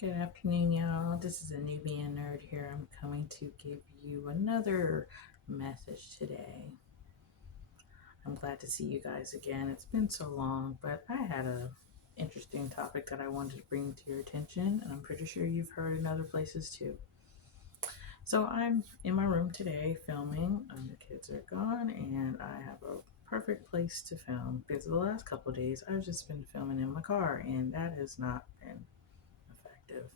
Good afternoon, y'all. This is the Nubian Nerd here. I'm coming to give you another message today. I'm glad to see you guys again. It's been so long, but I had a interesting topic that I wanted to bring to your attention, and I'm pretty sure you've heard in other places too. So I'm in my room today filming. The kids are gone, and I have a perfect place to film because the last couple of days I've just been filming in my car, and that has not been effective.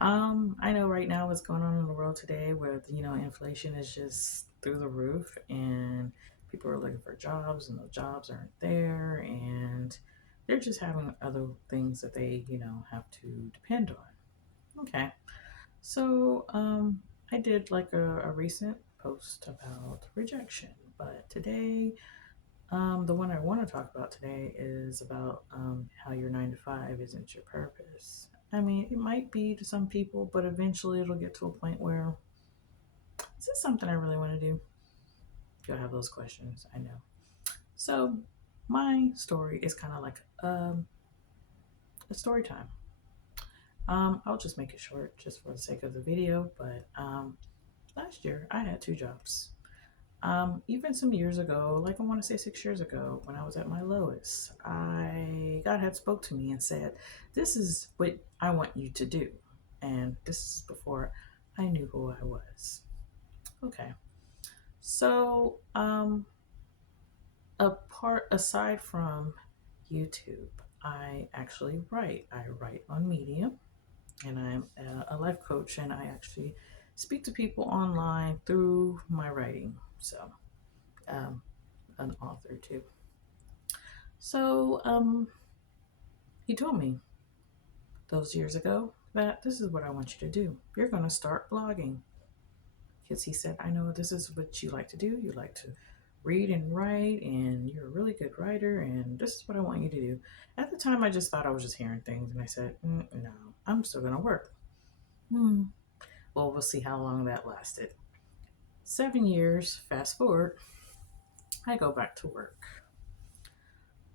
I know right now what's going on in the world today where, inflation is just through the roof and people are looking for jobs and those jobs aren't there and they're just having other things that they, have to depend on. Okay. So, I did like a recent post about rejection, but today, the one I want to talk about today is about how your 9 to 5 isn't your purpose. I mean, it might be to some people, but eventually it'll get to a point where, is this something I really want to do? You'll have those questions, I know. So, my story is kind of like a story time. I'll just make it short just for the sake of the video, but last year I had 2 jobs. Even some years ago, like I want to say 6 years ago, when I was at my lowest, God had spoke to me and said, "This is what I want you to do," and this is before I knew who I was. Okay, so apart aside from YouTube, I actually write. I write on Medium, and I'm a life coach, and I actually speak to people online through my writing. So. Um, an author too. So he told me those years ago that this is what I want you to do. You're going to start blogging. Because he said, I know this is what you like to do. You like to read and write, and you're a really good writer, and this is what I want you to do. At the time, I just thought I was just hearing things, and I said, no, I'm still going to work. Hmm. Well, we'll see how long that lasted. 7 years, fast forward, I go back to work.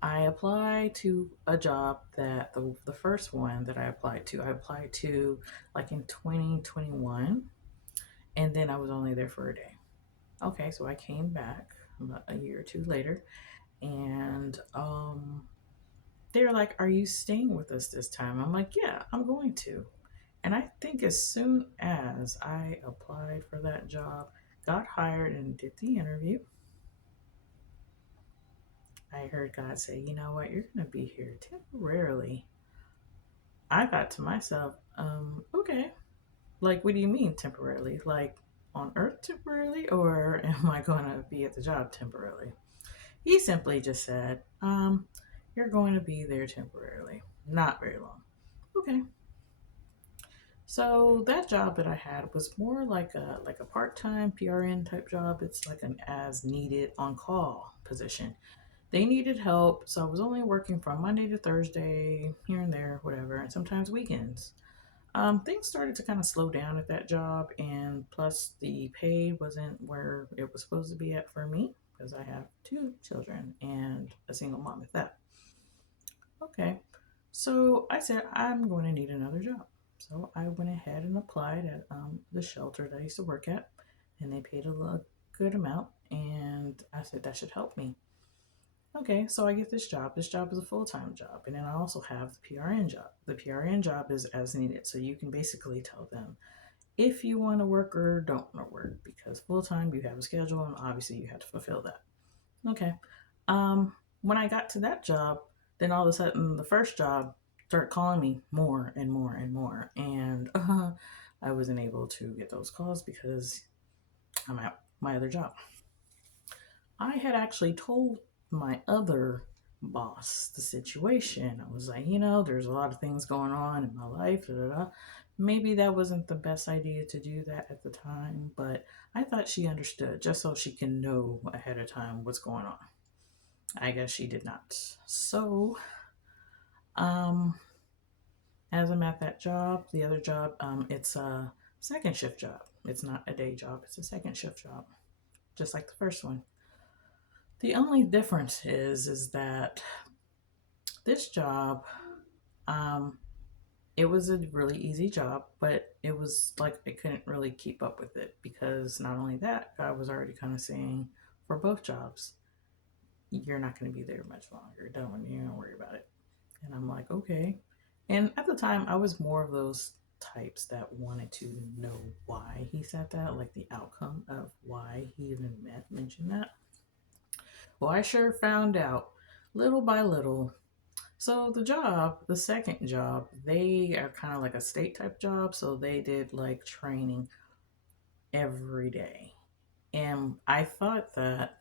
I applied to a job that the first one that I applied to like in 2021, and then I was only there for a day. Okay, so I came back about a year or two later, and they were like, "Are you staying with us this time?" I'm like, "Yeah, I'm going to." And I think as soon as I applied for that job, got hired, and did the interview, I heard God say, "You know what? You're going to be here temporarily." I thought to myself, okay, like, what do you mean temporarily? Like, on Earth temporarily, or am I going to be at the job temporarily? He simply just said, you're going to be there temporarily, not very long. Okay. So that job that I had was more like a part-time PRN type job. It's like an as needed on call position. They needed help, so I was only working from Monday to Thursday, here and there, whatever, and sometimes weekends. Things started to kind of slow down at that job, and plus the pay wasn't where it was supposed to be at for me because I have 2 children and a single mom at that. Okay, so I said I'm going to need another job. So I went ahead and applied at the shelter that I used to work at, and they paid a good amount, and I said that should help me. Okay, so I get this job. This job is a full time job. And then I also have the PRN job. The PRN job is as needed. So you can basically tell them if you want to work or don't want to work because full time you have a schedule and obviously you have to fulfill that. Okay. When I got to that job, then all of a sudden the first job started calling me more and more and more. And I wasn't able to get those calls because I'm at my other job. I had actually told my other boss the situation. I was like, there's a lot of things going on in my life. Da, da, da. Maybe that wasn't the best idea to do that at the time, but I thought she understood just so she can know ahead of time what's going on. I guess she did not. So, um, as I'm at that job, the other job, it's a second shift job. It's not a day job, it's a second shift job, just like the first one. The only difference is that this job, um, It was a really easy job, but it was like I couldn't really keep up with it because not only that, I was already kind of saying for both jobs, you're not going to be there much longer. Don't worry about it. And I'm like, okay. And at the time, I was more of those types that wanted to know why he said that, like the outcome of why he even mentioned that. Well, I sure found out little by little. So the job, the second job, they are kind of like a state type job. So they did like training every day. And I thought that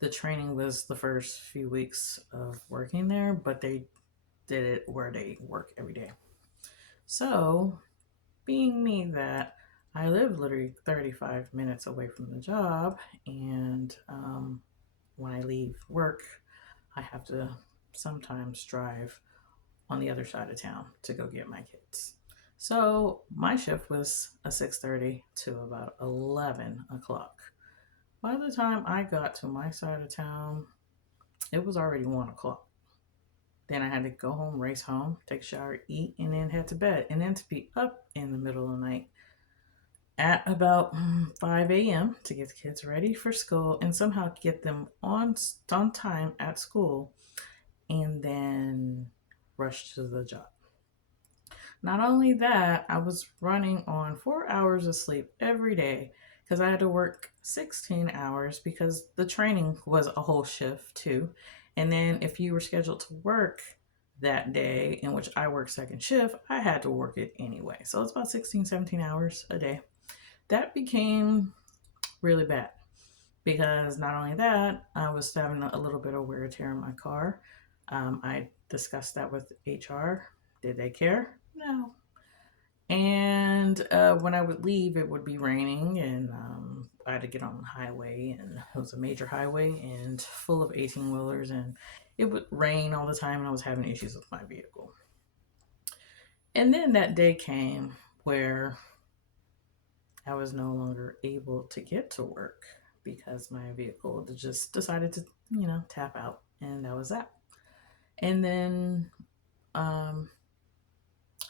the training was the first few weeks of working there, but they did it where they work every day. So, being me that I live literally 35 minutes away from the job, and when I leave work, I have to sometimes drive on the other side of town to go get my kids. So my shift was a 6:30 to about 11 o'clock. By the time I got to my side of town, it was already 1 o'clock. Then I had to go home, race home, take a shower, eat, and then head to bed. And then to be up in the middle of the night at about 5 a.m. to get the kids ready for school and somehow get them on time at school and then rush to the job. Not only that, I was running on 4 hours of sleep every day because I had to work 16 hours because the training was a whole shift too. And then if you were scheduled to work that day, in which I worked second shift, I had to work it anyway. So it's about 16, 17 hours a day. That became really bad because not only that, I was having a little bit of wear and tear in my car. I discussed that with HR. Did they care? No. And when I would leave, it would be raining, and I had to get on the highway, and it was a major highway and full of 18 wheelers, and it would rain all the time, and I was having issues with my vehicle. And then that day came where I was no longer able to get to work because my vehicle just decided to, tap out, and that was that. And then um,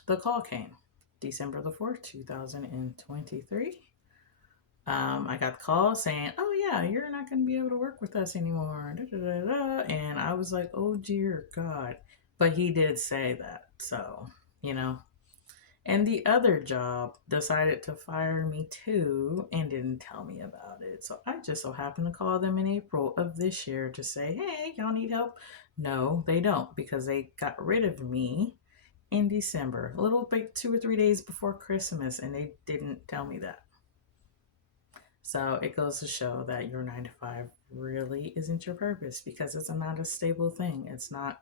the call came December the 4th, 2023. I got the call saying, "Oh yeah, you're not going to be able to work with us anymore." Da, da, da, da. And I was like, "Oh dear God!" But he did say that, so you know. And the other job decided to fire me too, and didn't tell me about it. So I just so happened to call them in April of this year to say, "Hey, y'all need help?" No, they don't because they got rid of me in December, a little bit 2 or 3 days before Christmas, and they didn't tell me that. So it goes to show that your 9 to 5 really isn't your purpose because it's not a stable thing. It's not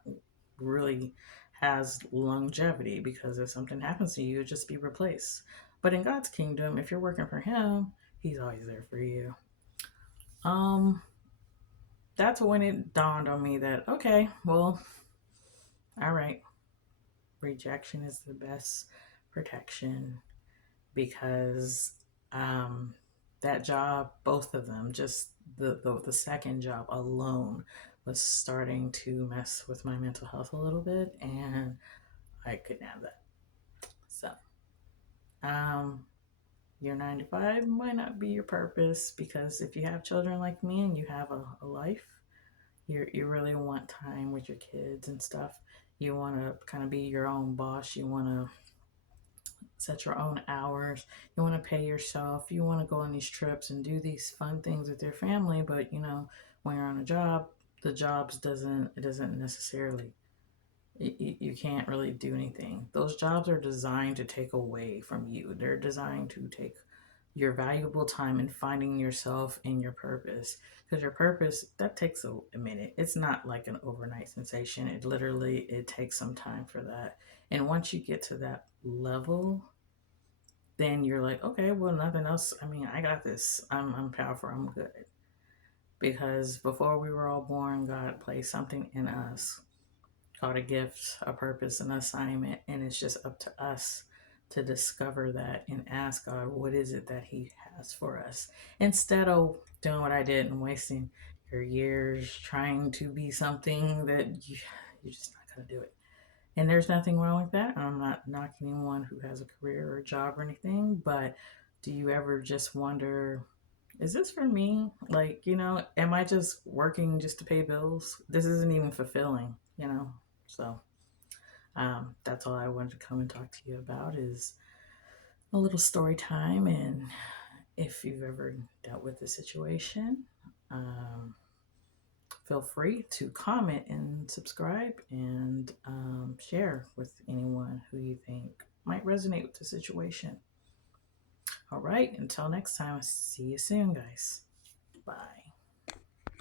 really has longevity because if something happens to you, you'll just be replaced. But in God's kingdom, if you're working for Him, He's always there for you. Um, that's when it dawned on me that okay, well, all right, rejection is the best protection because um, that job, both of them, just the second job alone was starting to mess with my mental health a little bit, and I couldn't have that. So, um, your 9 to 5 might not be your purpose because if you have children like me and you have a life, you really want time with your kids and stuff. You want to kind of be your own boss. You want to set your own hours. You want to pay yourself. You want to go on these trips and do these fun things with your family. But when you're on a job, the jobs doesn't necessarily. You can't really do anything. Those jobs are designed to take away from you. They're designed to take your valuable time in finding yourself and your purpose. Because your purpose that takes a minute. It's not like an overnight sensation. It takes some time for that. And once you get to that level, then you're like, okay, well, nothing else. I mean, I got this. I'm powerful. I'm good. Because before we were all born, God placed something in us called a gift, a purpose, an assignment, and it's just up to us to discover that and ask God, what is it that He has for us? Instead of doing what I did and wasting your years trying to be something that you're just not going to do it. And there's nothing wrong with that. I'm not knocking anyone who has a career or a job or anything, but do you ever just wonder, is this for me? Like, am I just working just to pay bills? This isn't even fulfilling. So that's all I wanted to come and talk to you about is a little story time. And if you've ever dealt with the situation, um, feel free to comment and subscribe and share with anyone who you think might resonate with the situation. All right, until next time, see you soon, guys. Bye.